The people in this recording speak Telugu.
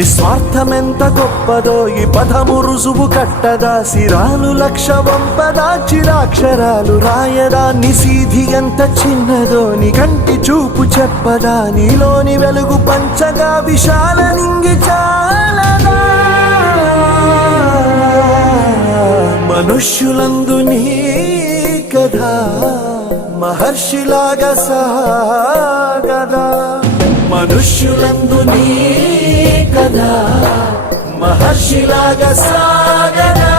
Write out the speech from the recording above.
నిస్వార్థమెంత గొప్పదో ఈ పదము రుజువు కట్టదా సిరాలు లక్ష చిరాక్షరాలు రాయదా నిసీధి ఎంత చిన్నదో నీ కంటి చూపు చెప్పదా నీలోని వెలుగు పంచగా విశాల లింగి మనుష్యులందు కథ మహర్షిలాగ సహా मनुष्युरङ्गुनी कदा सागदा